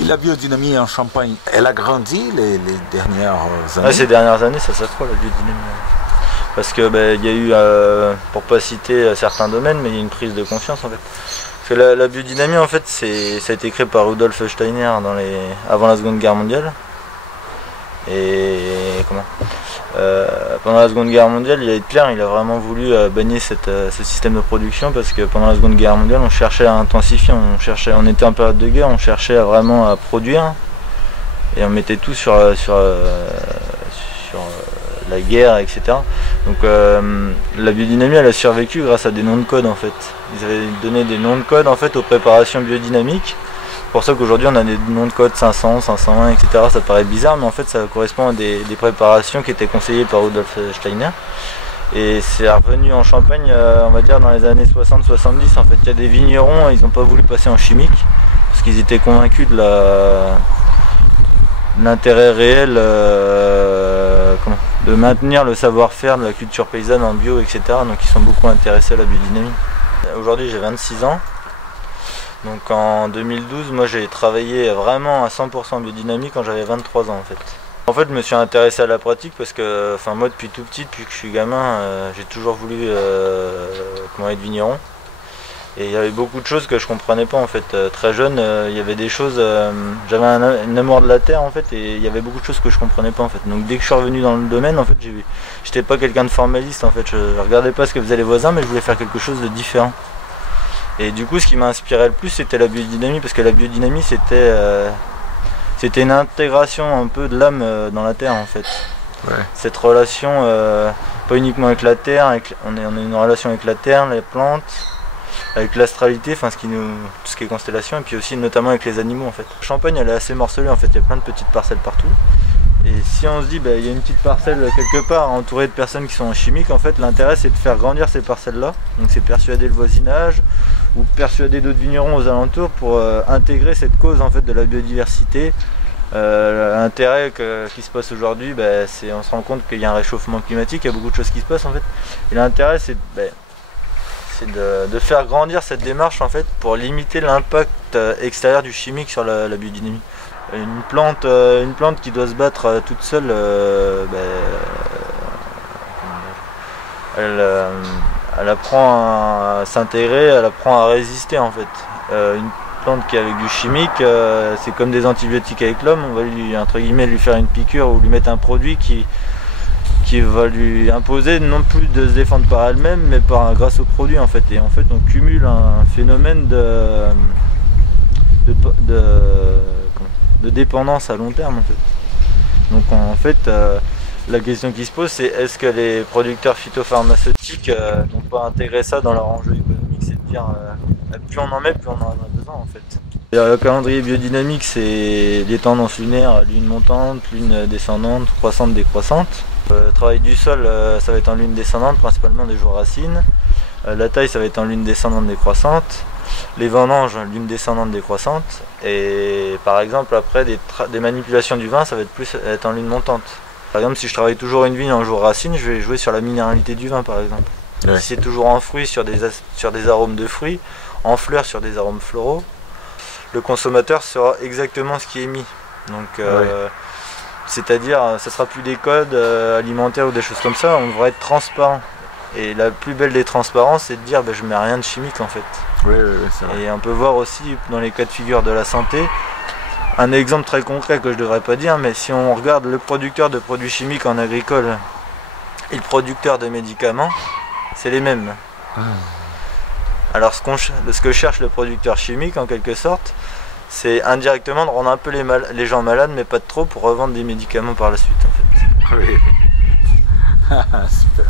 Et la biodynamie en Champagne, elle a grandi les dernières années? Ouais, ces dernières années, ça s'accroît la biodynamie. Parce que y a eu, pour pas citer certains domaines, mais il y a une prise de conscience en fait. Parce que la biodynamie en fait, ça a été créé par Rudolf Steiner avant la Seconde Guerre mondiale. Et pendant la Seconde Guerre mondiale, Hitler il a vraiment voulu bannir ce système de production parce que pendant la Seconde Guerre mondiale, on cherchait à intensifier, on était en période de guerre, on cherchait vraiment à produire et on mettait tout sur la guerre, etc. Donc la biodynamie elle a survécu grâce à des noms de code en fait. Ils avaient donné des noms de code en fait aux préparations biodynamiques. C'est pour ça qu'aujourd'hui on a des noms de code 500, 501, etc. Ça paraît bizarre, mais en fait ça correspond à des préparations qui étaient conseillées par Rudolf Steiner. Et c'est revenu en Champagne, on va dire dans les années 60-70. En fait, il y a des vignerons, ils n'ont pas voulu passer en chimique parce qu'ils étaient convaincus de l'intérêt réel de maintenir le savoir-faire de la culture paysanne en bio, etc. Donc ils sont beaucoup intéressés à la biodynamie. Aujourd'hui j'ai 26 ans. Donc en 2012, moi j'ai travaillé vraiment à 100% biodynamie quand j'avais 23 ans en fait. En fait, je me suis intéressé à la pratique parce que, moi depuis tout petit, depuis que je suis gamin, j'ai toujours voulu être vigneron. Et il y avait beaucoup de choses que je comprenais pas en fait. Très jeune, il y avait des choses, j'avais un amour de la terre en fait, et il y avait beaucoup de choses que je comprenais pas en fait. Donc dès que je suis revenu dans le domaine, en fait, j'étais pas quelqu'un de formaliste en fait. Je regardais pas ce que faisaient les voisins, mais je voulais faire quelque chose de différent. Et du coup, ce qui m'a inspiré le plus, c'était la biodynamie, parce que la biodynamie, c'était une intégration un peu de l'âme dans la terre en fait. Ouais. Cette relation, pas uniquement avec la terre, on a une relation avec la terre, les plantes, avec l'astralité, tout ce qui est constellation, et puis aussi notamment avec les animaux en fait. La Champagne elle est assez morcelée en fait, il y a plein de petites parcelles partout. Et si on se dit il y a une petite parcelle quelque part entourée de personnes qui sont en chimique, en fait l'intérêt c'est de faire grandir ces parcelles là. Donc c'est persuader le voisinage ou persuader d'autres vignerons aux alentours pour intégrer cette cause en fait de la biodiversité. L'intérêt qui se passe aujourd'hui, on se rend compte qu'il y a un réchauffement climatique, il y a beaucoup de choses qui se passent en fait. Et l'intérêt c'est de faire grandir cette démarche en fait pour limiter l'impact extérieur du chimique sur la biodynamie. Une plante qui doit se battre toute seule, elle apprend à s'intégrer, elle apprend à résister en fait. Une plante qui est avec du chimique, c'est comme des antibiotiques avec l'homme, on va lui faire une piqûre ou lui mettre un produit qui va lui imposer non plus de se défendre par elle-même, mais grâce au produit en fait. Et en fait on cumule un phénomène de dépendance à long terme en fait. Donc en fait la question qui se pose c'est est-ce que les producteurs phytopharmaceutiques n'ont pas intégré ça dans leur enjeu économique, c'est de dire plus on en met, plus on en a besoin en fait. Et le calendrier biodynamique c'est les tendances lunaires, lune montante, lune descendante, croissante, décroissante. Le travail du sol ça va être en lune descendante, principalement des jours racines. La taille ça va être en lune descendante décroissante. Les vendanges, lune descendante décroissante, et par exemple après des manipulations du vin, ça va être en lune montante. Par exemple, si je travaille toujours une vigne en jour racine, je vais jouer sur la minéralité du vin par exemple. Ouais. Si c'est toujours en fruits sur des arômes de fruits, en fleurs sur des arômes floraux, le consommateur saura exactement ce qui est mis. Donc c'est-à-dire, ça sera plus des codes alimentaires ou des choses comme ça, on devrait être transparent. Et la plus belle des transparences, c'est de dire je mets rien de chimique en fait. Oui, c'est vrai. Et on peut voir aussi dans les cas de figure de la santé, un exemple très concret que je devrais pas dire, mais si on regarde le producteur de produits chimiques en agricole et le producteur de médicaments, c'est les mêmes. Alors ce que cherche le producteur chimique en quelque sorte, c'est indirectement de rendre un peu les gens malades, mais pas de trop, pour revendre des médicaments par la suite en fait. Oui. Super.